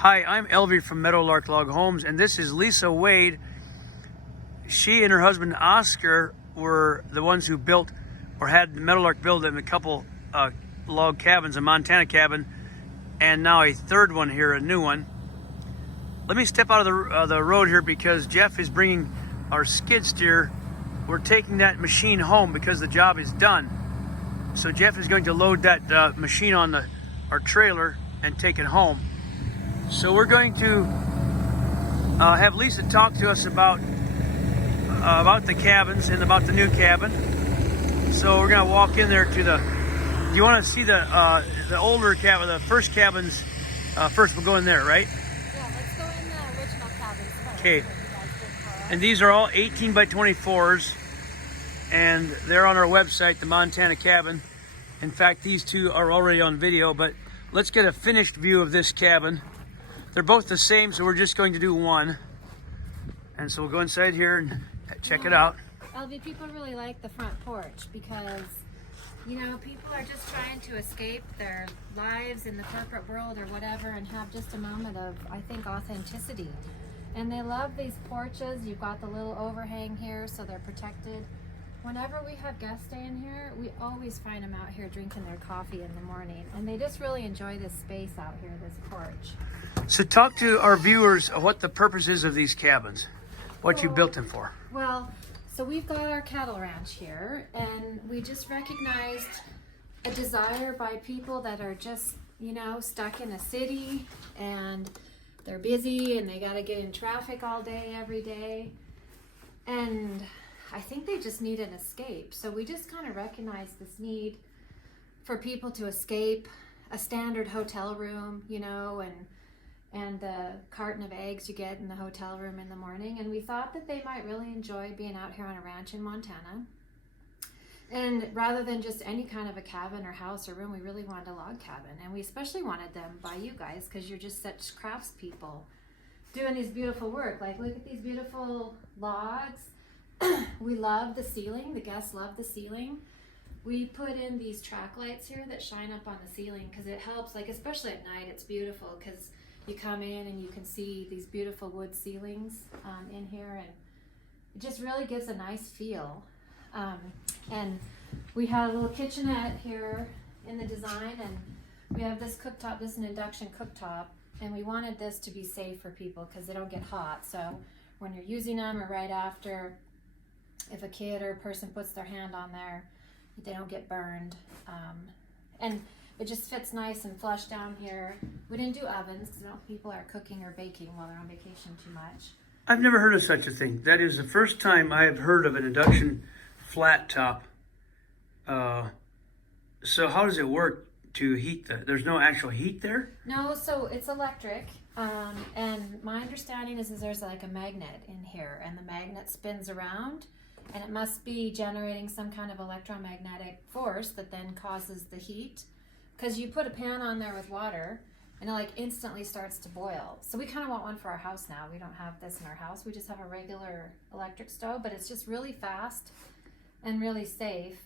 Hi, I'm Elvie from Meadowlark Log Homes, and this is Lisa Wade. She and her husband Oscar were the ones who built, or had Meadowlark build them a couple log cabins, a Montana cabin, and now a third one here, a new one. Let me step out of the road here because Jeff is bringing our skid steer. We're taking that machine home because the job is done. So Jeff is going to load that machine on our trailer and take it home. So we're going to have Lisa talk to us about the cabins and about the new cabin. So we're gonna walk in there to the. Do you want to see the older cabin, the first cabins? First, we'll go in there, right? Yeah, let's go in the original cabins. Okay. And these are all 18 by 24s, and they're on our website, the Montana cabin. In fact, these two are already on video, but let's get a finished view of this cabin. They're both the same, so we're just going to do one. And so we'll go inside here and check it out. Elvie, people really like the front porch because, you know, people are just trying to escape their lives in the corporate world or whatever and have just a moment of, I think, authenticity. And they love these porches. You've got the little overhang here so they're protected. Whenever we have guests staying here, we always find them out here drinking their coffee in the morning. And they just really enjoy this space out here, this porch. So talk to our viewers of what the purpose is of these cabins, what you built them for. Well, so we've got our cattle ranch here, and we just recognized a desire by people that are just, you know, stuck in a city and they're busy and they got to get in traffic all day, every day. And I think they just need an escape. So we just kind of recognize this need for people to escape a standard hotel room, you know, and the carton of eggs you get in the hotel room in the morning. And we thought that they might really enjoy being out here on a ranch in Montana. And rather than just any kind of a cabin or house or room, we really wanted a log cabin. And we especially wanted them by you guys because you're just such craftspeople doing these beautiful work. Like, look at these beautiful logs. We love the ceiling. The guests love the ceiling. We put in these track lights here that shine up on the ceiling because it helps, like, especially at night, it's beautiful because you come in and you can see these beautiful wood ceilings in here, and it just really gives a nice feel. And we had a little kitchenette here in the design, and we have this cooktop. This is an induction cooktop, and we wanted this to be safe for people because they don't get hot. So when you're using them or right after, if a kid or a person puts their hand on there, they don't get burned. And it just fits nice and flush down here. We didn't do ovens because people are cooking or baking while they're on vacation too much. I've never heard of such a thing. That is the first time I have heard of an induction flat top. So how does it work to heat there's no actual heat there? No, so it's electric. And my understanding is there's like a magnet in here, and the magnet spins around, and it must be generating some kind of electromagnetic force that then causes the heat. Because you put a pan on there with water, and it like instantly starts to boil. So we kind of want one for our house now. We don't have this in our house. We just have a regular electric stove, but it's just really fast and really safe.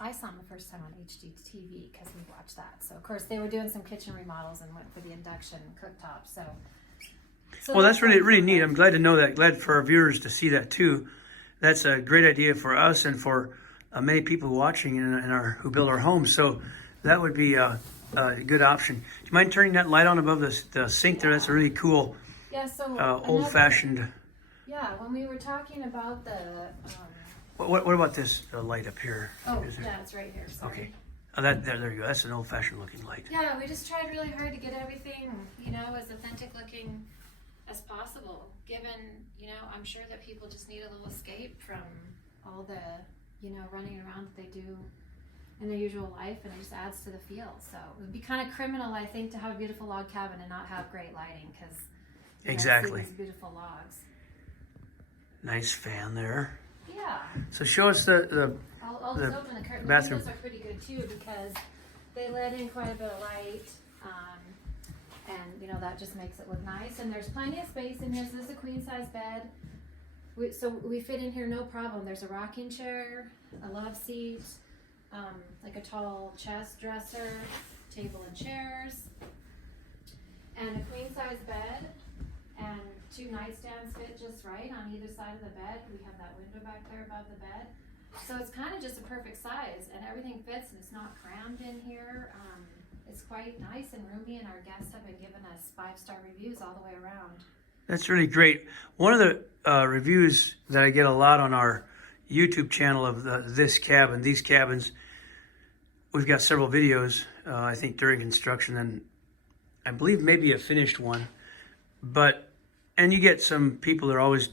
I saw them the first time on HGTV because we watched that. So of course they were doing some kitchen remodels and went for the induction cooktop. So well, that's really neat. I'm glad to know that. Glad for our viewers to see that too. That's a great idea for us and for many people watching who build our homes. So that would be a good option. Do you mind turning that light on above the sink there? That's a really cool, old-fashioned. Yeah, when we were talking about the. What about this light up here? Oh, yeah, it's right here. Sorry. Okay. Oh, there you go. That's an old-fashioned looking light. Yeah, we just tried really hard to get everything, you know, as authentic looking as possible. Given, you know, I'm sure that people just need a little escape from all the, you know, running around that they do in their usual life, and it just adds to the feel. So it would be kind of criminal, I think, to have a beautiful log cabin and not have great lighting because exactly these beautiful logs. Nice fan there. Yeah. So show us the I'll just open the curtain. bathroom. The windows are pretty good too because they let in quite a bit of light, and you know that just makes it look nice. And there's plenty of space in here. So this is a queen size bed. So we fit in here no problem. There's a rocking chair, a love seat, like a tall chest dresser, table and chairs. and a queen size bed, and 2 nightstands fit just right on either side of the bed. We have that window back there above the bed. So it's kind of just a perfect size, and everything fits, and it's not crammed in here. It's quite nice and roomy, and our guests have been giving us 5-star reviews all the way around. That's really great. One of the reviews that I get a lot on our YouTube channel of this cabin, these cabins, we've got several videos, I think during construction, and I believe maybe a finished one. And you get some people that are always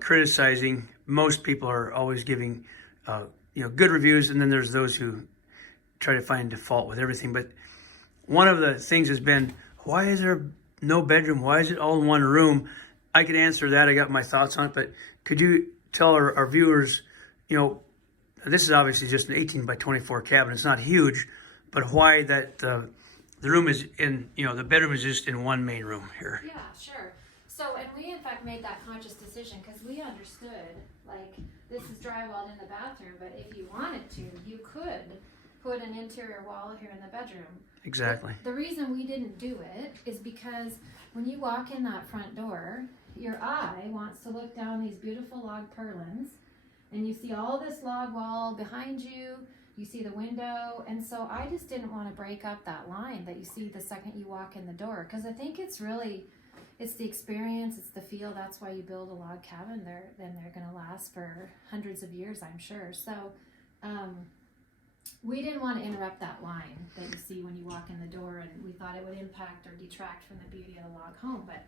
criticizing. Most people are always giving good reviews, and then there's those who try to find fault with everything. But one of the things has been, why is there no bedroom? Why is it all in one room? I could answer that. I got my thoughts on it, but could you tell our viewers, this is obviously just an 18'x24 cabin. It's not huge, but why that the room is in, the bedroom is just in one main room here. Yeah, sure. So, and we in fact made that conscious decision because we understood, like, this is drywalled in the bathroom, but if you wanted to, you could put an interior wall here in the bedroom. Exactly. The reason we didn't do it is because when you walk in that front door, your eye wants to look down these beautiful log purlins, and you see all this log wall behind you, you see the window, and so I just didn't want to break up that line that you see the second you walk in the door, because I think it's the experience, it's the feel. That's why you build a log cabin. They're going to last for hundreds of years, I'm sure. So we didn't want to interrupt that line that you see when you walk in the door, and we thought it would impact or detract from the beauty of the log home, but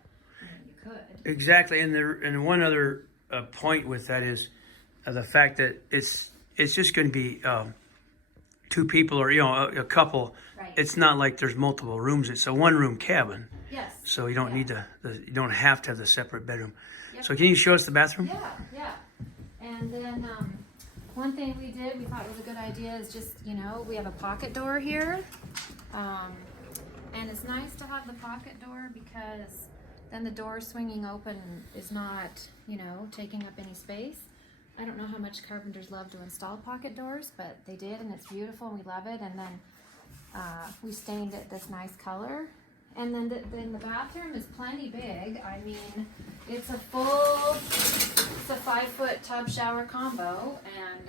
you could. Exactly, and one other point with that is the fact that it's just going to be 2 people or a couple. Right. It's not like there's multiple rooms. It's a 1-room cabin. Yes. So you don't need you don't have to have the separate bedroom. Yep. So can you show us the bathroom? Yeah. And then one thing we did, we thought was a good idea is just, we have a pocket door here. And it's nice to have the pocket door because then the door swinging open is not, taking up any space. I don't know how much carpenters love to install pocket doors, but they did, and it's beautiful, and we love it. And then we stained it this nice color. And then the bathroom is plenty big. I mean, it's a 5-foot tub shower combo, and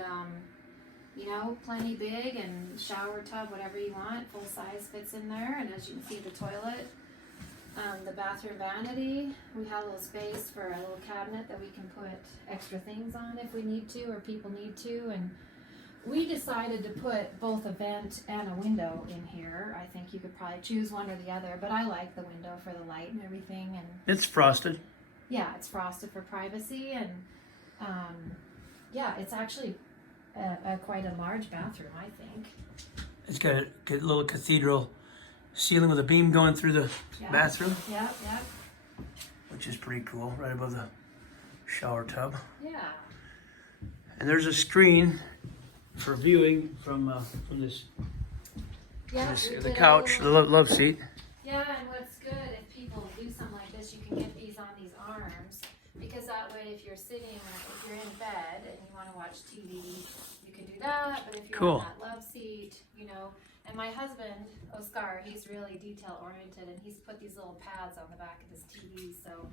plenty big, and shower tub, whatever you want, full size fits in there. And as you can see, the toilet, the bathroom vanity, we have a little space for a little cabinet that we can put extra things on if we need to or people need to. And we decided to put both a vent and a window in here. I think you could probably choose one or the other, but I like the window for the light and everything. And It's frosted. yeah, it's frosted for privacy, and it's actually quite a large bathroom, I think. It's got a good little cathedral ceiling with a beam going through the bathroom. Yeah. Which is pretty cool, right above the shower tub. Yeah. And there's a screen for viewing from this the couch, the love seat. Yeah, and what's good, if people do something like this, you can get these on these arms, because that way if you're sitting, if you're in bed and you want to watch TV, you can do that. But if you're Cool. on that love seat, and my husband, Oscar, he's really detail oriented, and he's put these little pads on the back of his TV, so,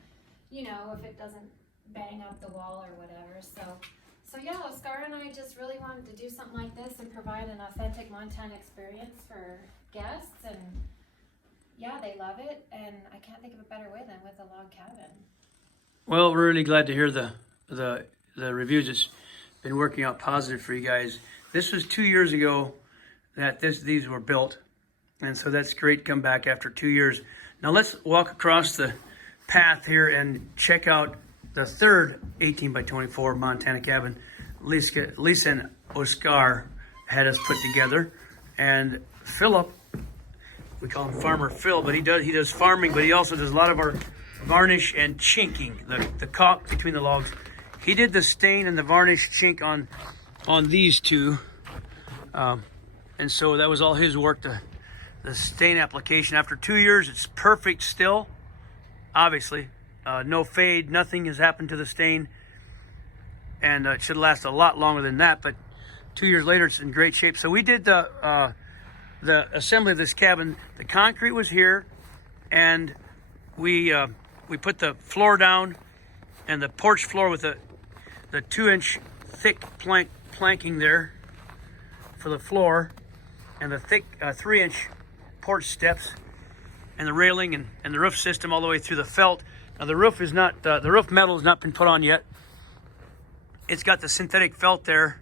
if it doesn't bang up the wall or whatever. So yeah, Oscar and I just really wanted to do something like this and provide an authentic Montana experience for guests, and yeah, they love it, and I can't think of a better way than with a log cabin. Well, we're really glad to hear the reviews. It's been working out positive for you guys. This was 2 years ago that these were built, and so that's great to come back after 2 years. Now let's walk across the path here and check out the third 18'x24 Montana cabin Lisa and Oscar had us put together. And Phillip, we call him Farmer Phil, but he does farming, but he also does a lot of our varnish and chinking, the caulk between the logs. He did the stain and the varnish chink on these two. And so that was all his work, the stain application. After 2 years, it's perfect still, obviously. No fade, nothing has happened to the stain, and it should last a lot longer than that, but 2 years later it's in great shape. So we did the assembly of this cabin. The concrete was here, and we put the floor down and the porch floor with the 2-inch thick planking there for the floor, and the thick 3-inch porch steps, and the railing and the roof system all the way through the felt. Now the roof is not the roof metal has not been put on yet. It's got the synthetic felt there,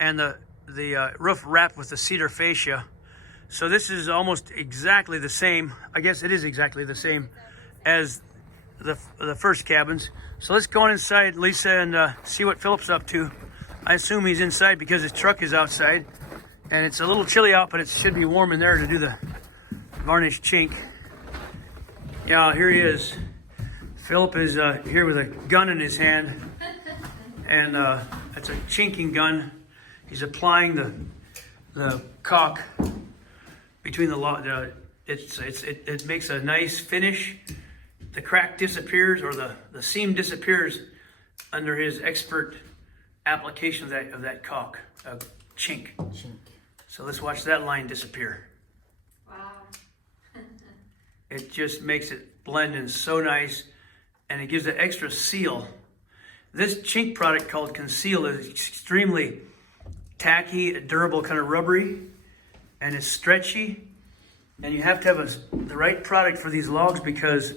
and the roof wrapped with the cedar fascia. So this is almost exactly the same. I guess it is exactly the same as the first cabins. So let's go on inside, Lisa, and see what Phillip's up to. I assume he's inside because his truck is outside, and it's a little chilly out, but it should be warm in there to do the varnish chink. Yeah, here he is. Phillip is here with a gun in his hand, and it's a chinking gun. He's applying the caulk between the it makes a nice finish. The crack disappears, or the seam disappears under his expert application of that caulk, chink. So let's watch that line disappear. Wow. It just makes it blend in so nice, and it gives an extra seal. This chink product called Conceal is extremely tacky, durable, kind of rubbery, and it's stretchy. And you have to have the right product for these logs, because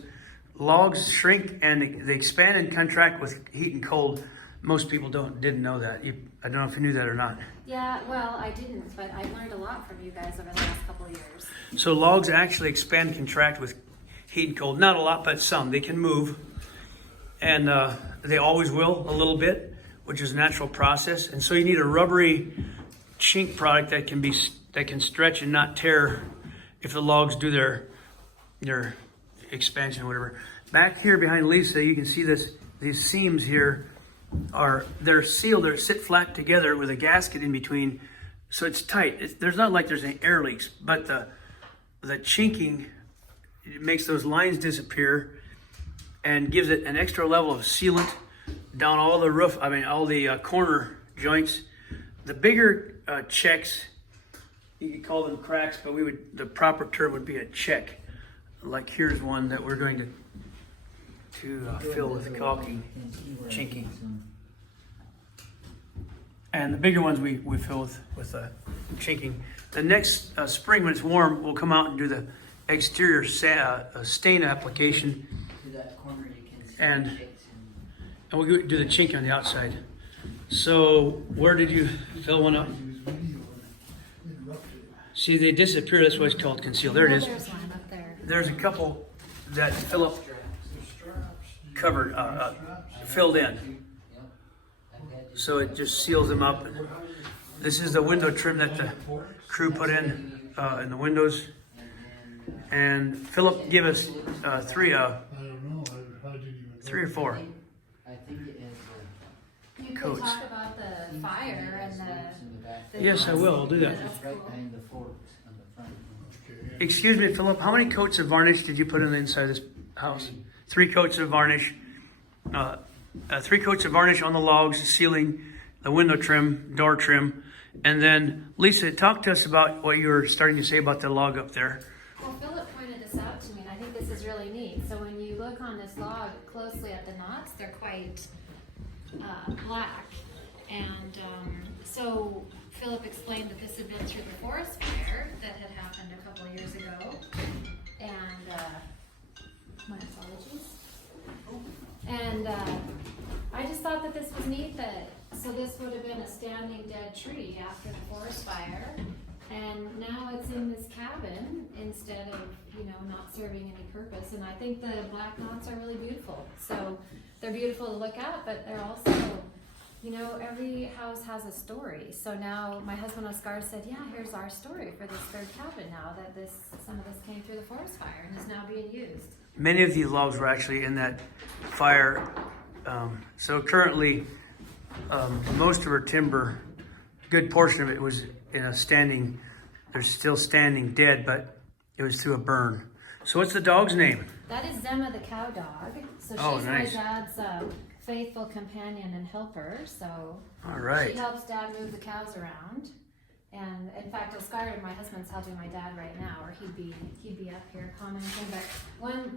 logs shrink and they expand and contract with heat and cold. Most people didn't know that. I don't know if you knew that or not. Yeah, well, I didn't, but I learned a lot from you guys over the last couple of years. So logs actually expand and contract with heat and cold. Not a lot, but some. They can move. And they always will a little bit, which is a natural process. And so you need a rubbery chink product that can stretch and not tear if the logs do their expansion or whatever. Back here behind Lisa, you can see these seams here they're sealed. They sit flat together with a gasket in between, so it's tight. There's not like there's any air leaks, but the chinking, it makes those lines disappear and gives it an extra level of sealant down all the roof. All the corner joints. The bigger checks, you could call them cracks, but the proper term would be a check. Like here's one that we're going to fill with caulking, chinking. And the bigger ones we fill with chinking. The next spring, when it's warm, we'll come out and do the exterior stain application, and we'll do the chink on the outside. So where did you fill one up? See, they disappear. That's why it's called Conceal. There it is. There's one up there. There's a couple that Phillip covered, filled in. So it just seals them up. This is the window trim that the crew put in the windows. And Phillip gave us three or four You could coats. talk about the fire and the Yes, I will. I'll do that. That's cool. Excuse me, Phillip, how many coats of varnish did you put in the inside of this house? 3 coats of varnish. 3 coats of varnish on the logs, sealing the window trim, door trim. And then, Lisa, talk to us about what you were starting to say about the log up there. Well, Phillip pointed this out to me, and I think this is really neat. So when you look on this log closely at the knots, they're quite black. And so Phillip explained that this had been through the forest fire that had happened a couple of years ago. And my apologies. And I just thought that this was neat, so this would have been a standing dead tree after the forest fire, and now it's in this cabin instead of, not serving any purpose. And I think the black knots are really beautiful. So they're beautiful to look at, but they're also, every house has a story. So now my husband Oscar said, yeah, here's our story for this third cabin now that some of this came through the forest fire and is now being used. Many of these logs were actually in that fire. So currently, most of our timber, a good portion of it was in they're still standing dead, but it was through a burn. So what's the dog's name? That is Zemma the cow dog. So she's nice. my dad's faithful companion and helper. So All right. she helps Dad move the cows around. And in fact, Oscar, my husband's helping my dad right now, or he'd be up here commenting. But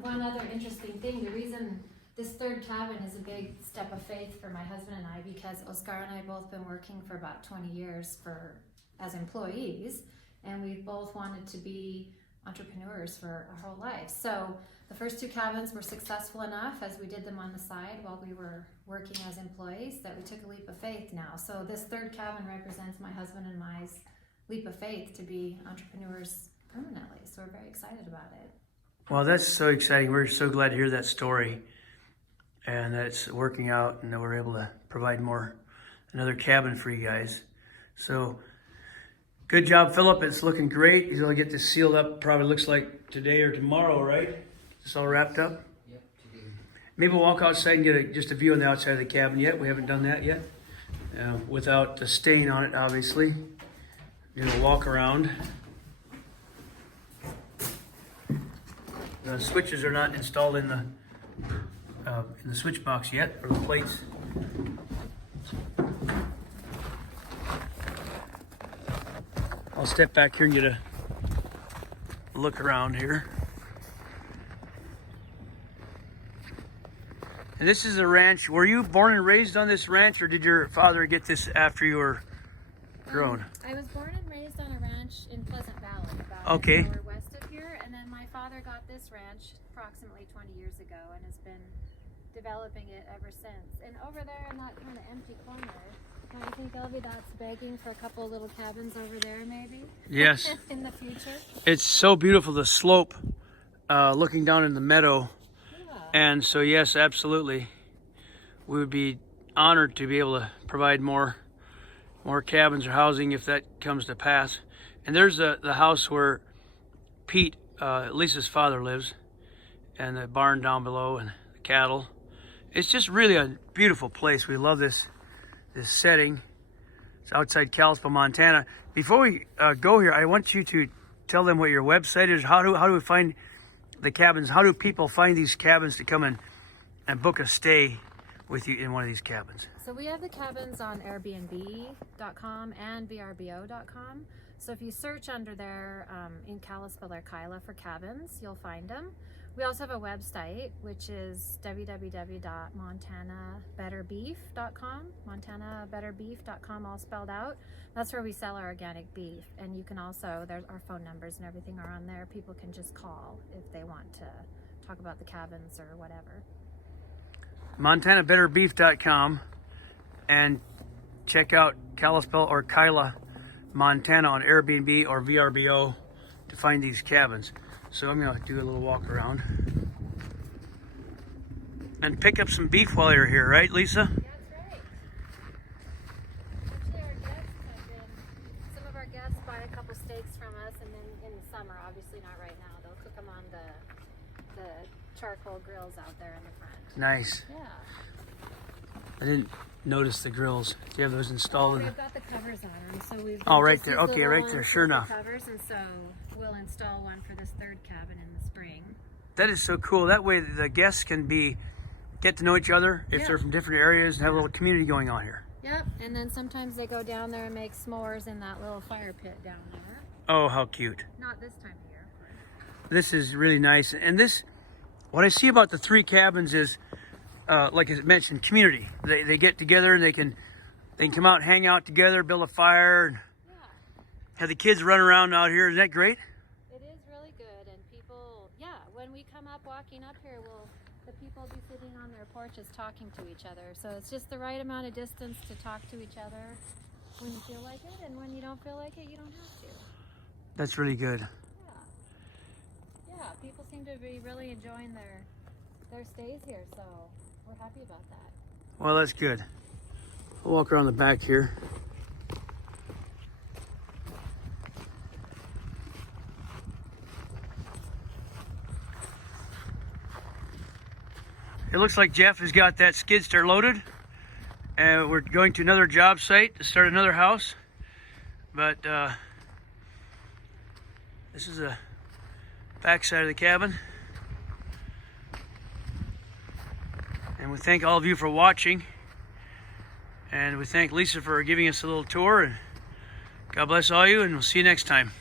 one other interesting thing, the reason this third cabin is a big step of faith for my husband and I, because Oscar and I both been working for about 20 years as employees, and we both wanted to be entrepreneurs for our whole life. So the first two cabins were successful enough as we did them on the side while we were working as employees that we took a leap of faith now. So this third cabin represents my husband and my's leap of faith to be entrepreneurs permanently. So we're very excited about it. Well, that's so exciting. We're so glad to hear that story and that it's working out and that we're able to provide another cabin for you guys. So good job, Phillip. It's looking great. He's going to get this sealed up, probably looks like today or tomorrow, right? It's all wrapped up? Yep, today. Maybe we'll walk outside and get just a view on the outside of the cabin yet. We haven't done that yet. Without the stain on it, obviously. Walk around. The switches are not installed in the switch box yet, or the plates. I'll step back here and get a look around here. And this is a ranch. Were you born and raised on this ranch, or did your father get this after you were grown? I was born and raised on a ranch in Pleasant Valley, about Okay. an hour west of here, and then my father got this ranch approximately 20 years ago and has been developing it ever since. And over there in that kind of empty corner, I think, Elvie, that's begging for a couple little cabins over there, maybe? Yes. In the future? It's so beautiful, the slope, looking down in the meadow. Yeah. And so, yes, absolutely. We would be honored to be able to provide more cabins or housing if that comes to pass. And there's the house where Pete, Lisa's father, lives, and the barn down below and the cattle. It's just really a beautiful place. We love this setting. It's outside Kalispell, Montana. Before we go here, I want you to tell them what your website is. How do we find the cabins? How do people find these cabins to come in and book a stay with you in one of these cabins? So we have the cabins on Airbnb.com and VRBO.com. So if you search under there in Kalispell or Kyla for cabins, you'll find them. We also have a website, which is www.montanabetterbeef.com, montanabetterbeef.com, all spelled out. That's where we sell our organic beef. And you can also, our phone numbers and everything are on there. People can just call if they want to talk about the cabins or whatever. montanabetterbeef.com, and check out Kalispell or Kyla, Montana on Airbnb or VRBO to find these cabins. So I'm going to do a little walk around and pick up some beef while you're here, right, Lisa? That's right. Actually, our guests have been, some of our guests buy a couple steaks from us, and then in the summer, obviously not right now, they'll cook them on the charcoal grills out there in the front. Nice. Yeah. I didn't notice the grills. Do you have those installed? We've got the covers on them, so we've Right just there. used the Okay, little right there. ones Sure with the enough. covers, and so we'll install one for this third cabin in the spring. That is so cool. That way the guests can get to know each other if they're from different areas and have a little community going on here. Yep, and then sometimes they go down there and make s'mores in that little fire pit down there. Oh, how cute. Not this time of year, of course. This is really nice. And what I see about the three cabins is, like I mentioned, community. They get together and they can come out, hang out together, build a fire, and have the kids run around out here. Isn't that great? It is really good, and people, when we come up walking up here, the people will be sitting on their porches talking to each other. So it's just the right amount of distance to talk to each other when you feel like it, and when you don't feel like it, you don't have to. That's really good. Yeah, people seem to be really enjoying their stays here, so we're happy about that. Well, that's good. We'll walk around the back here. It looks like Jeff has got that skid steer loaded, and we're going to another job site to start another house. But this is the back side of the cabin. And we thank all of you for watching. And we thank Lisa for giving us a little tour and God bless all you, and we'll see you next time.